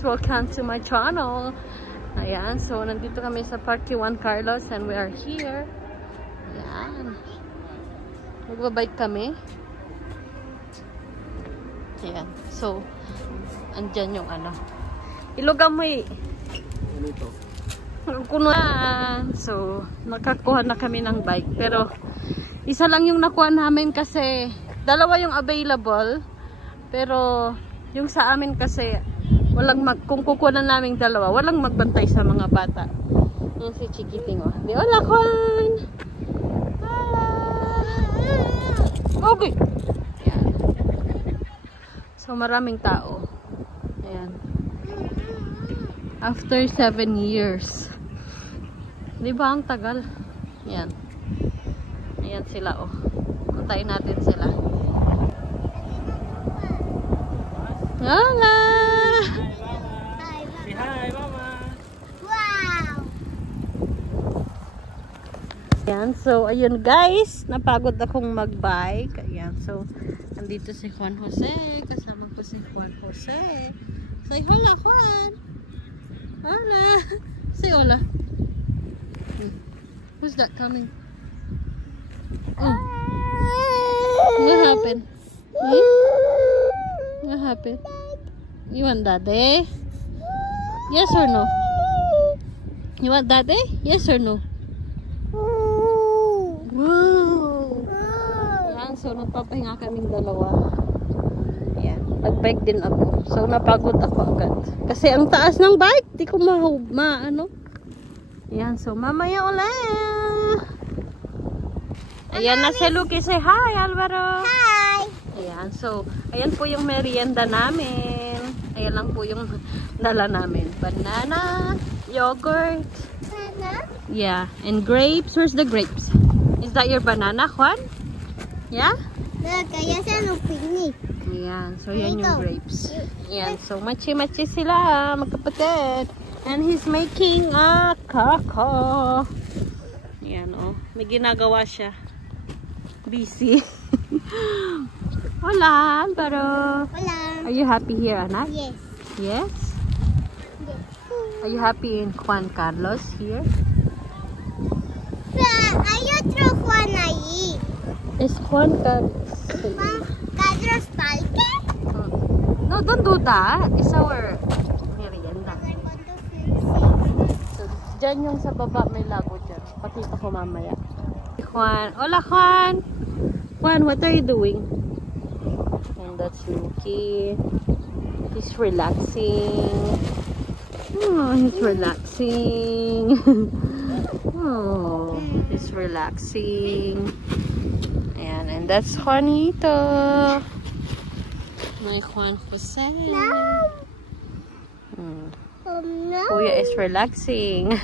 guys, welcome to my channel. Ayan, so nandito kami sa Parque Juan Carlos and we are here. Ayan. Magbabike kami. Ayan, so andyan yung ano. Ilugan mo eh. Ano ito? Kunuan. So, nakakuha na kami ng bike. Pero, isa lang yung nakuha namin kasi dalawa yung available. Pero, yung sa amin kasi kung kukuha na namin dalawa, walang magbantay sa mga bata. Yan si Chiquiting, oh. Di, hola, Juan! Hola! Okay! Yan. So, maraming tao. Ayan. After 7 years. Di ba ang tagal? Yan. Ayan sila, oh. Puntayin natin sila. Hola! Say hi, Mama! Wow! Ayan, so, ayun guys. Napagod akong mag-bike. Ayan, so, nandito si Juan Jose. Kasama ko si Juan Jose. Say hola, Juan! Hola! Say hola. Who's that coming? Oh. What happened? Hmm? What happened? You want daddy? Yes or no? You want daddy? Yes or no? Wow! Yan, so nagpapahinga kaming dalawa. Yan, nag-bike din ako. So napagod ako agad. Kasi ang taas ng bike, di ko ano. Yan, so mamaya ulit. Ayan na si Lucky. Say hi, Alvaro. Hi! Ayan, so, ayan po yung merienda namin. Ayan lang po yung dala namin. Banana, yogurt. Sana? Yeah, and grapes. Where's the grapes? Is that your banana, Juan? Yeah? Kaya sa picnic. Ayan, so yan yung grapes. Ayan, so machi-machi sila, magkapatid. And he's making a kaka. Ayan, oh. May ginagawa siya. Busy. Hola, Alvaro. Hola. Are you happy here, anak? Yes. Yes? Are you happy in Juan Carlos here? Hay otro Juan ahí. Is Juan Carlos? Carlos Parque. No, don't do that. It's our merienda. So, dyan yung sa baba may lago dyan. Pakita ko mamaya. Juan. Hola, Juan. Juan, what are you doing? And that's Lucky. He's relaxing. Oh, he's relaxing. Oh, he's relaxing. Ayan, and that's Juanito. My Juan Jose. No. Kuya is relaxing.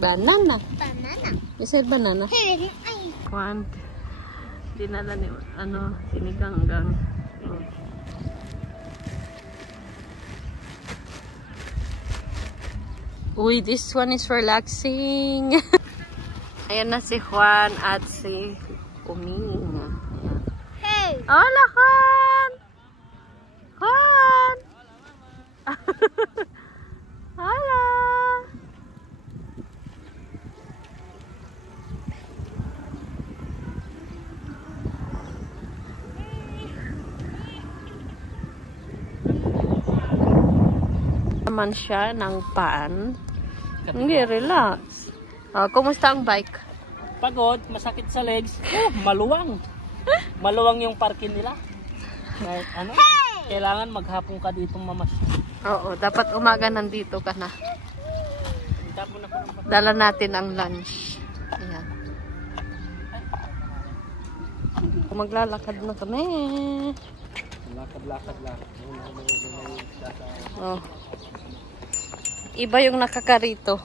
Banana. Banana. You said banana? Ay. Juan. Dinala ni, siniganggang. Uy, this one is relaxing. Ayan na si Juan at si Uming. Ayan. Hey. Hola, Juan! Juan! Hola! Naman siya ng paan. Hindi, relax. Kumusta ang bike? Pagod, masakit sa legs. Maluwang. Maluwang yung parking nila. Kahit ano, kailangan maghapon ka dito mamasyal. Oo, dapat umaga nandito ka na. Dala natin ang lunch. Ayan. Maglalakad na kami. Lakad-lakad lang. Oh. Iba yung nakakarito.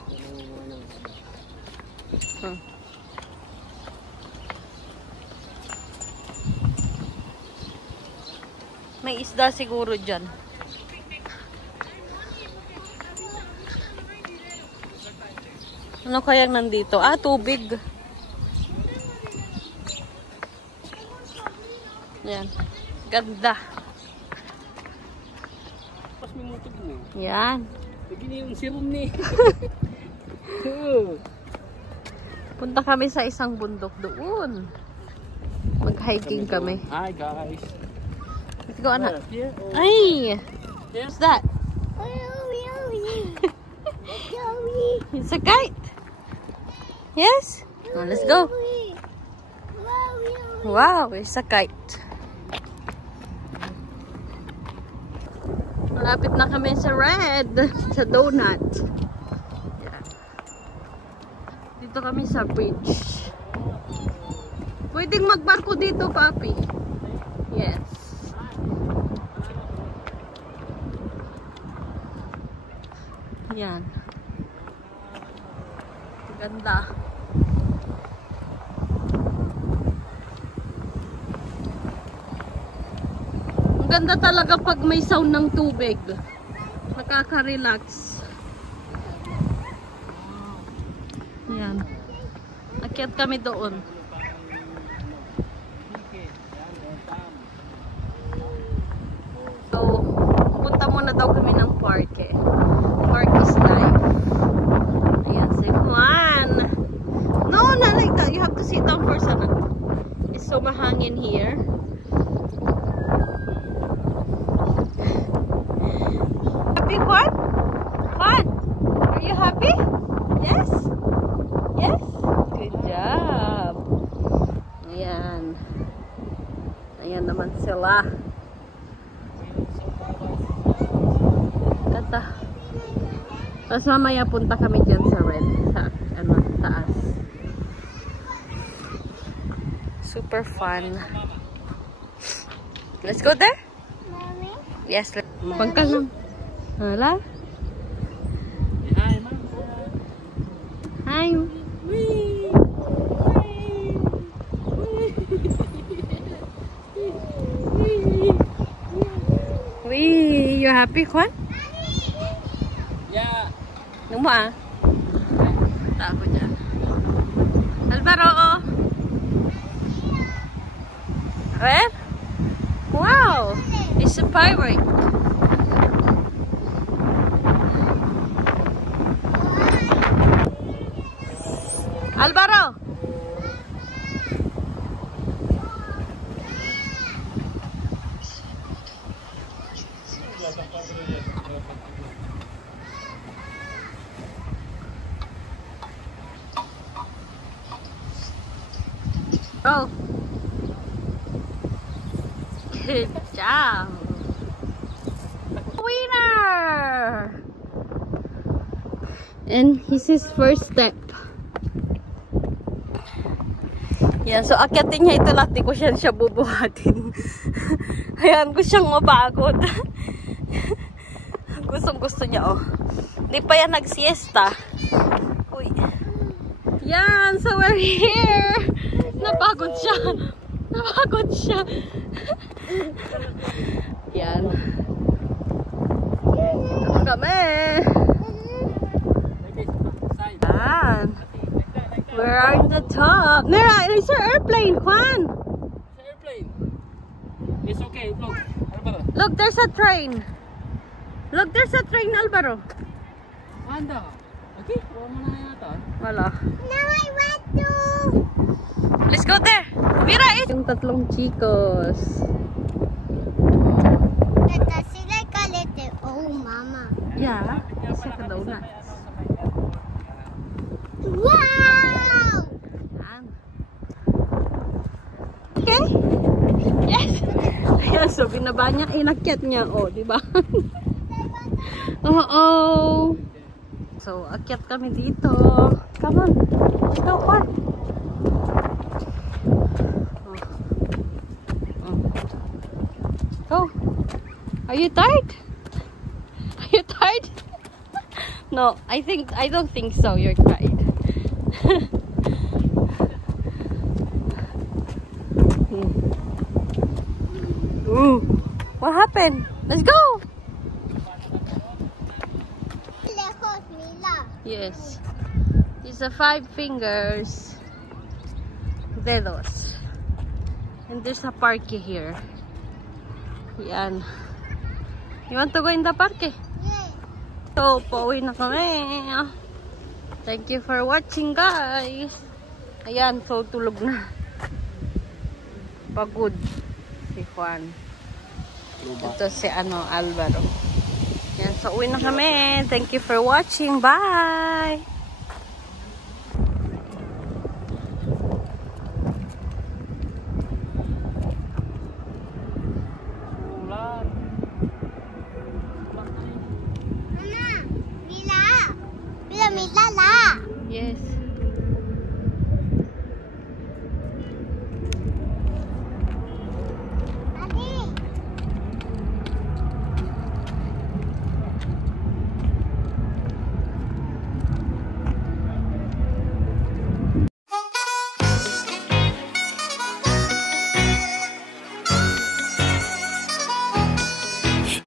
May isda siguro dyan. Ano kayang nandito? Ah, tubig. Yan. Ganda. Yan. Begini yung serum ni. Punta kami sa isang bundok doon. Mag-hiking kami. Hi guys. Let's go, anak. Here. Ay! What's that? It's a kite. Yes? Oh, let's go. Wow, it's a kite. Malapit na kami sa Red. Sa donut. Yan. Dito kami sa bridge. Pwedeng magbarko dito, papi. Yes. Yan. Ganda. Ang ganda talaga pag may sound ng tubig. Nakaka-relax. Yan. Akyat kami doon. So, punta muna daw kami ng park eh. Park is life. Ayan, si Juan. No, not like that. You have to sit down first, anak. It's so mahangin here. Happy, Juan? Juan, are you happy? Yes? Yes? Good job. Ayan. Ayan naman sila. Ganda. Tapos mamaya punta kami dyan sa Red. Sa ano, taas. Super fun. Let's go there? Mommy? Yes. Pangkal lang. Hala? Hi, mama. Hi. Wee. Wee, you happy, Juan? Yeah. Nung mo ah. Tako dyan. Alvaro! Where? Wow! It's a pirate. Alvaro! Oh. Good job. Winner! And this is first step. Yan, so akyatin niya ito lahat. Di ko siya bubuhatin. Hayaan ko siyang mapagod. Gustong gusto niya, oh. Di pa yan nagsiesta. Uy. Yan, so we're here. Napagod siya. Napagod siya. Yan. Ito kami. Yan. We're on the top. Mira, it's our airplane, Juan. It's an airplane. It's okay. Look. Alvaro. Look, there's a train. Look, there's a train, Alvaro. Anda. Okay. Huwag mo na yata. Wala. Now I want to. Let's go there. Mira, yung tatlong chicos. Tata sila kalite. Oh, mama. Yeah, it's like a donut. Wow! Okay? Yes! Ayan, so binaba niya, inakyat niya, oh, diba? Oo. So, akyat kami dito. Come on. Let's go, Juan. Go. Are you tired? Are you tired? No, I don't think so. You're tired. Ooh, what happened? Let's go. Lejos, Mila. Yes. These are 5 fingers. Dedos. And there's a parque here. Yan. You want to go in the parque? Yeah. So, pauwi na kami. Thank you for watching, guys. Ayan, so tulog na. Pagod si Juan. Ito si Alvaro. Yan, so uwi na kami. Thank you for watching. Bye!